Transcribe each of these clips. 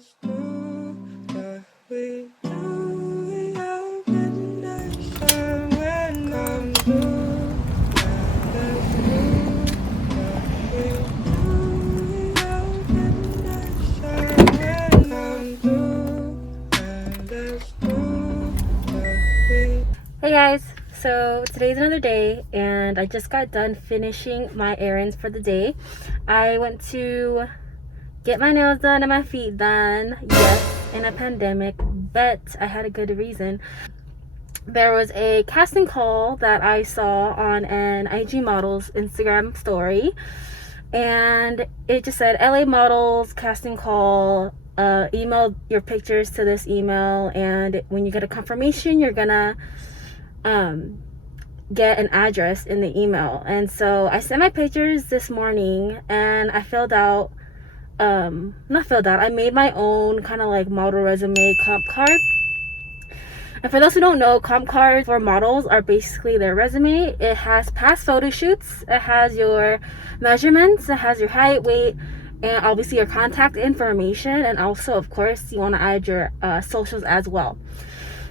Hey guys, so today's another day and I just got done finishing my errands for the day. I went to get my nails done and my feet done. Yes, in a pandemic, but I had a good reason. There was a casting call that I saw on an IG model's Instagram story, and it just said LA models casting call, email your pictures to this email, and when you get a confirmation you're gonna get an address in the email. And so I sent my pictures this morning and I I made my own kind of like model resume comp card. And for those who don't know, comp cards for models are basically their resume. It has past photo shoots, it has your measurements, it has your height, weight, and obviously your contact information, and also of course you want to add your socials as well.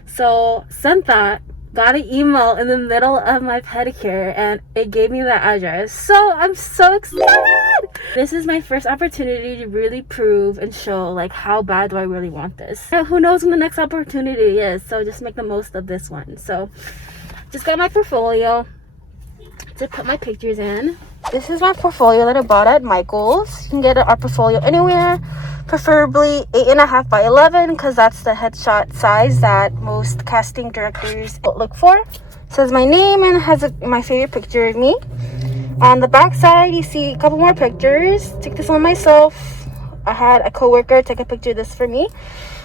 So sent that, got an email in the middle of my pedicure, and it gave me that address. So I'm so excited. This is my first opportunity to really prove and show like how bad do I really want this. Who knows when the next opportunity is, so just make the most of this one. So just got my portfolio to put my pictures in. This is my portfolio that I bought at Michael's. You can get our portfolio anywhere, preferably 8.5 by 11, because that's the headshot size that most casting directors look for. It says my name and has my favorite picture of me. On the back side you see a couple more pictures. Took this one myself. I had a coworker take a picture of this for me.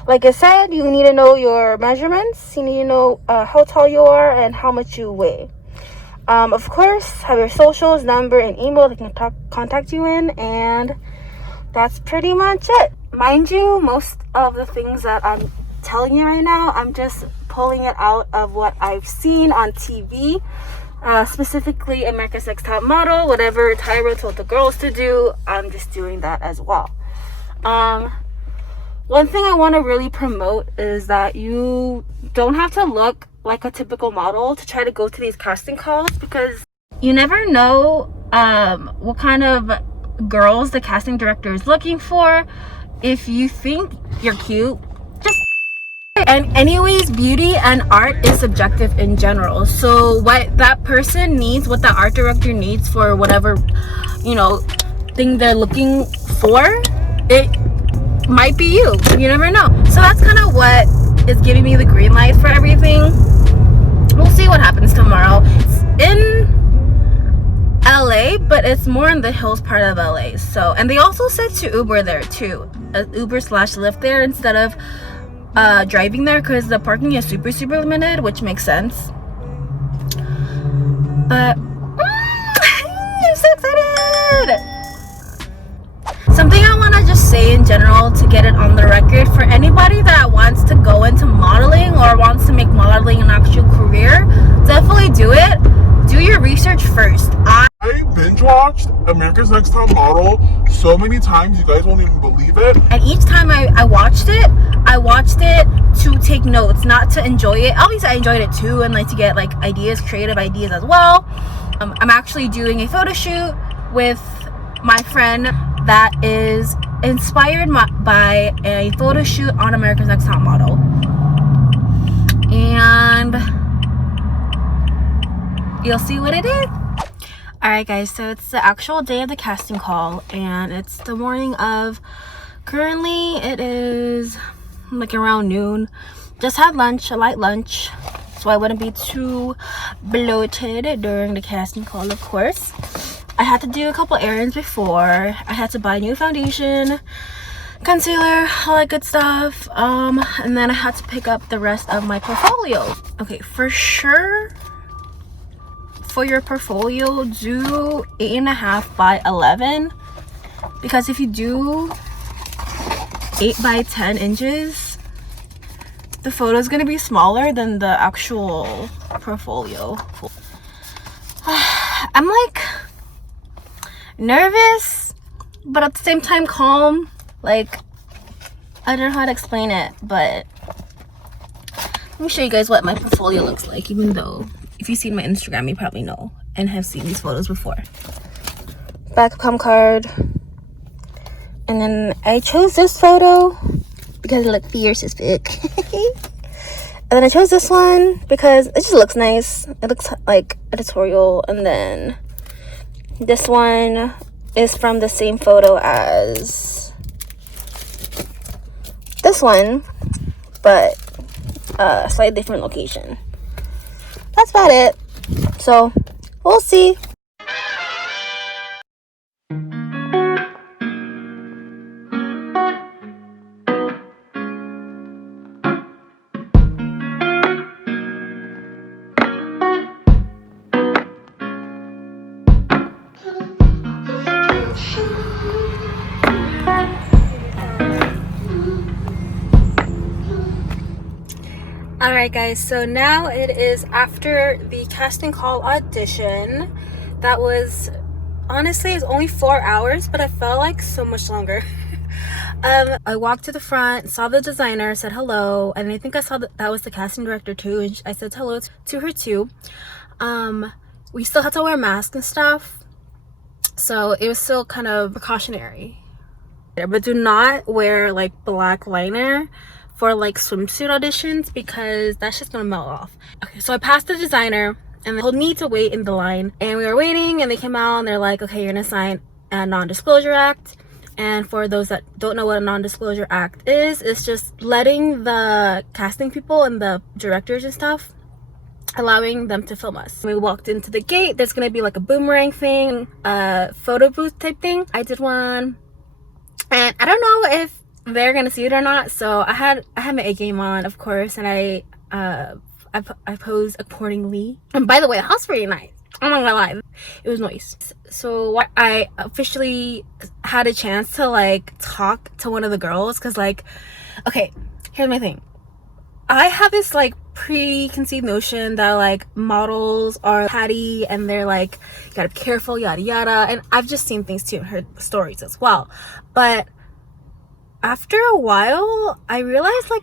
Like I said, you need to know your measurements, you need to know how tall you are and how much you weigh. Of course, have your socials, number, and email they can contact you in, and that's pretty much it. Mind you, most of the things that I'm telling you right now, I'm just pulling it out of what I've seen on TV, specifically America's Next Top Model. Whatever Tyra told the girls to do, I'm just doing that as well. One thing I want to really promote is that you don't have to look like a typical model to try to go to these casting calls, because you never know what kind of girls the casting director is looking for. If you think you're cute, just and anyways, beauty and art is subjective in general. So what that person needs, what the art director needs for whatever, you know, thing they're looking for, it might be you. You never know. So that's kind of what is giving me the green light for everything. We'll see what happens tomorrow. It's in LA, but it's more in the hills part of LA. So, and they also said to Uber there too, Uber/Lyft there instead of driving there, because the parking is super limited, which makes sense. But I'm so excited. Something I want to just say in general to get it on the record, for anybody that wants to go into modeling or wants to make modeling an actual career, definitely do it. Do your research first. I binge watched America's Next Top Model so many times, you guys won't even believe it. And each time I watched it to take notes, not to enjoy it. Obviously I enjoyed it too, and like to get like ideas, creative ideas as well. I'm actually doing a photo shoot with my friend that is inspired by a photo shoot on America's Next Top Model. And you'll see what it is. Alright guys, so it's the actual day of the casting call, and it's the morning of, currently it is like around noon. Just had lunch, a light lunch, so I wouldn't be too bloated during the casting call, of course. I had to do a couple errands before. I had to buy new foundation, concealer, all that good stuff, and then I had to pick up the rest of my portfolio. Okay, for sure, for your portfolio, do 8.5 by 11, because if you do 8 by 10 inches, the photo is going to be smaller than the actual portfolio. I'm like nervous, but at the same time calm. Like, I don't know how to explain it, but let me show you guys what my portfolio looks like, even though if you've seen my Instagram, you probably know and have seen these photos before. Back card. And then I chose this photo because it looked fierce as fuck. And then I chose this one because it just looks nice. It looks like editorial. And then this one is from the same photo as this one, but a slightly different location. That's about it. So we'll see. Alright guys, so now it is after the casting call audition. That was, honestly, it was only 4 hours, but it felt like so much longer. I walked to the front, saw the designer, said hello, and I think I saw that was the casting director too, and I said hello to her too. We still had to wear masks and stuff, so it was still kind of precautionary. But do not wear like black liner for like swimsuit auditions because that's just gonna melt off. Okay, so I passed the designer and they told me to wait in the line, and we were waiting and they came out and they're like, okay, you're gonna sign a non-disclosure act. And for those that don't know what a non-disclosure act is, it's just letting the casting people and the directors and stuff, allowing them to film us. When we walked into the gate, there's gonna be like a boomerang thing, a photo booth type thing. I did one, and I don't know if they're gonna see it or not, so I had my A game on, of course, and I posed accordingly. And by the way, the house was pretty nice. I'm not gonna lie, it was nice. So I officially had a chance to like talk to one of the girls, because like, okay, here's my thing. I have this like preconceived notion that like models are catty and they're like, you gotta be careful, yada yada, and I've just seen things too and heard stories as well. But after a while, I realized like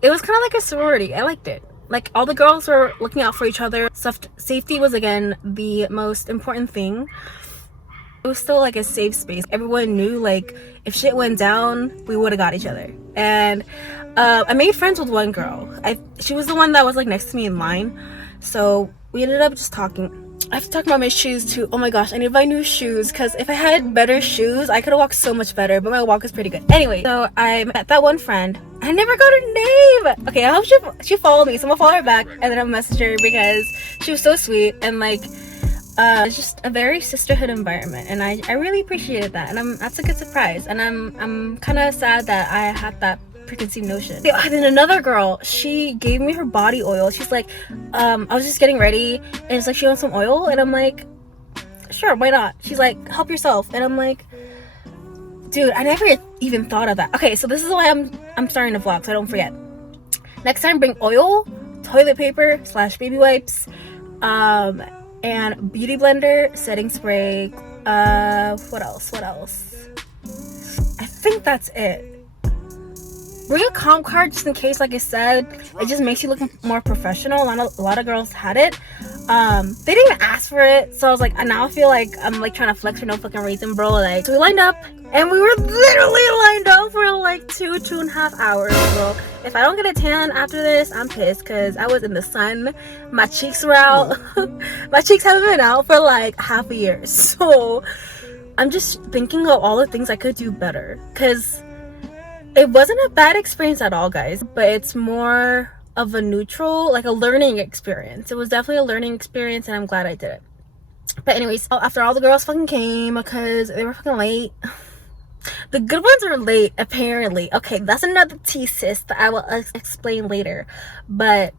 it was kind of like a sorority. I liked it. Like all the girls were looking out for each other. Safety was again the most important thing. It was still like a safe space. Everyone knew like if shit went down, we would have got each other. And I made friends with one girl. She was the one that was like next to me in line, so we ended up just talking. I have to talk about my shoes too. Oh my gosh, I need to buy new shoes, because if I had better shoes, I could have walked so much better, but my walk is pretty good. Anyway, so I met that one friend. I never got her name. Okay, I hope she followed me, so I'm gonna follow her back and then I'll message her, because she was so sweet, and like it's just a very sisterhood environment, and I really appreciated that, and that's a good surprise, and I'm kind of sad that I had that preconceived notion. And then another girl, she gave me her body oil. She's like, I was just getting ready, and it's like she wants some oil, and I'm like, sure, why not? She's like, help yourself, and I'm like, dude, I never even thought of that. Okay, so this is why I'm starting to vlog, so I don't forget. Next time, bring oil, toilet paper / baby wipes, and beauty blender, setting spray. What else? I think that's it. Bring a comp card just in case, like I said, it just makes you look more professional. A lot of girls had it. They didn't even ask for it, so I was like, now I feel like I'm like trying to flex for no fucking reason, bro. Like, so we lined up, and we were literally lined up for like 2.5 hours, bro. If I don't get a tan after this, I'm pissed, because I was in the sun. My cheeks were out. My cheeks haven't been out for like half a year, so I'm just thinking of all the things I could do better, because it wasn't a bad experience at all, guys, but it's more of a neutral, like a learning experience. It was definitely a learning experience, and I'm glad I did it. But anyways, after all the girls fucking came, because they were fucking late. The good ones are late, apparently. Okay, that's another tea, sis, that I will explain later. But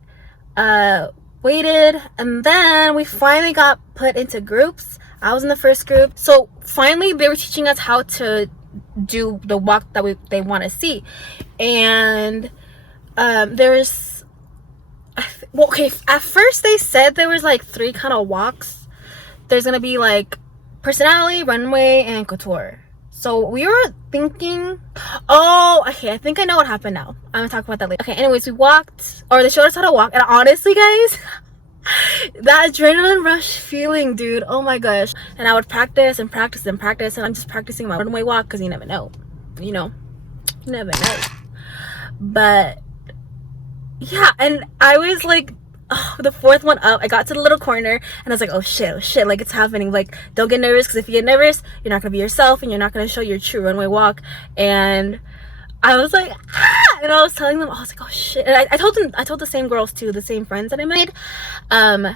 waited, and then we finally got put into groups. I was in the first group, so finally they were teaching us how to do the walk that they want to see. And there's, well, okay, at first they said there was like 3 kind of walks. There's gonna be like personality, runway, and couture. So we were thinking, oh, okay, I think I know what happened now. I'm gonna talk about that later. Okay, anyways, we walked, or they showed us how to walk, and honestly, guys, that adrenaline rush feeling, dude, oh my gosh. And I would practice and practice and practice, and I'm just practicing my runway walk because you never know, you know, you never know. But yeah, and I was like, oh, the fourth one up, I got to the little corner and I was like, oh shit, like it's happening. Like, don't get nervous, because if you get nervous, you're not gonna be yourself and you're not gonna show your true runway walk. And I was like, ah! And I was telling them, I was like, oh shit. And I told the same girls too, the same friends that I made. I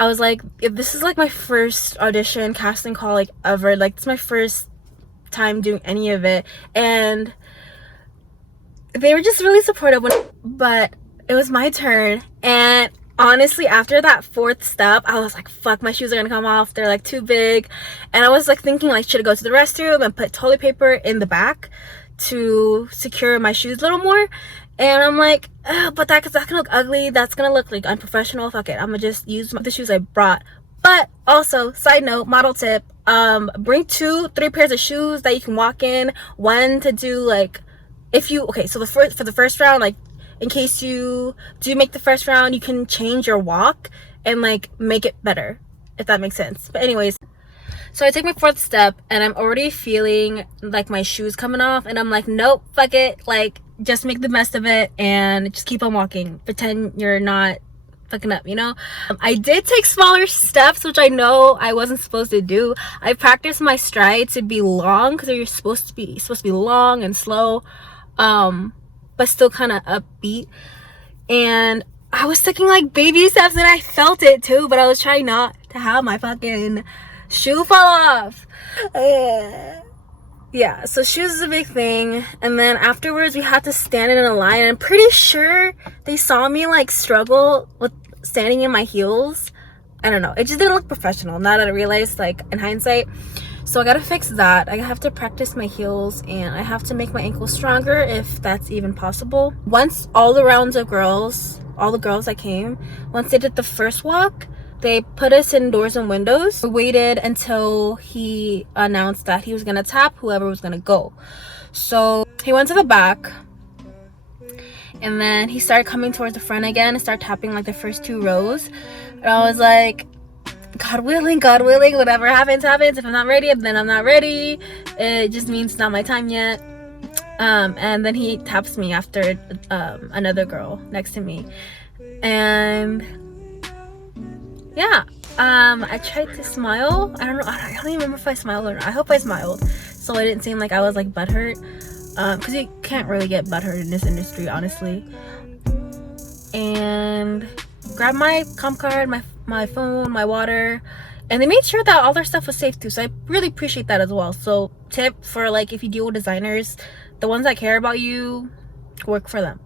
was like, if this is like my first audition casting call like ever, like it's my first time doing any of it, and they were just really supportive. But it was my turn, and honestly, after that fourth step, I was like, fuck, my shoes are gonna come off, they're like too big. And I was like thinking, like, should I go to the restroom and put toilet paper in the back to secure my shoes a little more? And I'm like, but that's gonna look ugly, that's gonna look like unprofessional, fuck it, I'm gonna just use the shoes I brought. But also, side note, model tip, bring 2-3 pairs of shoes that you can walk in. One to do like, if you, okay, so for the first round, like, in case you do make the first round, you can change your walk and like make it better, if that makes sense. But anyways, so I take my fourth step and I'm already feeling like my shoes coming off, and I'm like, nope, fuck it, like just make the best of it and just keep on walking, pretend you're not fucking up, you know. I did take smaller steps, which I know I wasn't supposed to do. I practiced my stride to be long, because you're supposed to be long and slow, but still kind of upbeat. And I was taking like baby steps, and I felt it too, but I was trying not to have my fucking shoe fall off. Yeah, so shoes is a big thing. And then afterwards we had to stand in a line, and I'm pretty sure they saw me like struggle with standing in my heels. I don't know, it just didn't look professional, now that I realized, like, in hindsight. So I gotta fix that. I have to practice my heels, and I have to make my ankles stronger, if that's even possible. Once all the rounds of girls, all the girls that came, once they did the first walk, they put us in doors and windows. We waited until he announced that he was gonna tap whoever was gonna go. So he went to the back, and then he started coming towards the front again and started tapping like the first 2 rows. And I was like, God willing, whatever happens. If I'm not ready, then I'm not ready. It just means it's not my time yet. And then he taps me after another girl next to me. And yeah, I tried to smile. I don't even remember if I smiled or not. I hope I smiled, so it didn't seem like I was like butthurt, because you can't really get butthurt in this industry, honestly. And grabbed my comp card, my phone, my water, and they made sure that all their stuff was safe too, so I really appreciate that as well. So tip for like, if you deal with designers, the ones that care about you, work for them.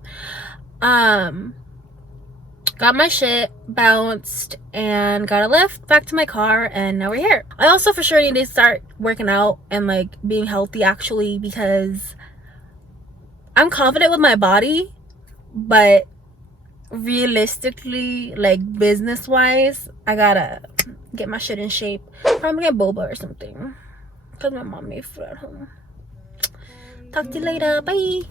Got my shit, bounced, and got a lift back to my car, and now we're here. I also for sure need to start working out and like being healthy, actually, because I'm confident with my body, but realistically, like business wise, I gotta get my shit in shape. Probably get boba or something, because my mom made food at home. Talk to you later, bye.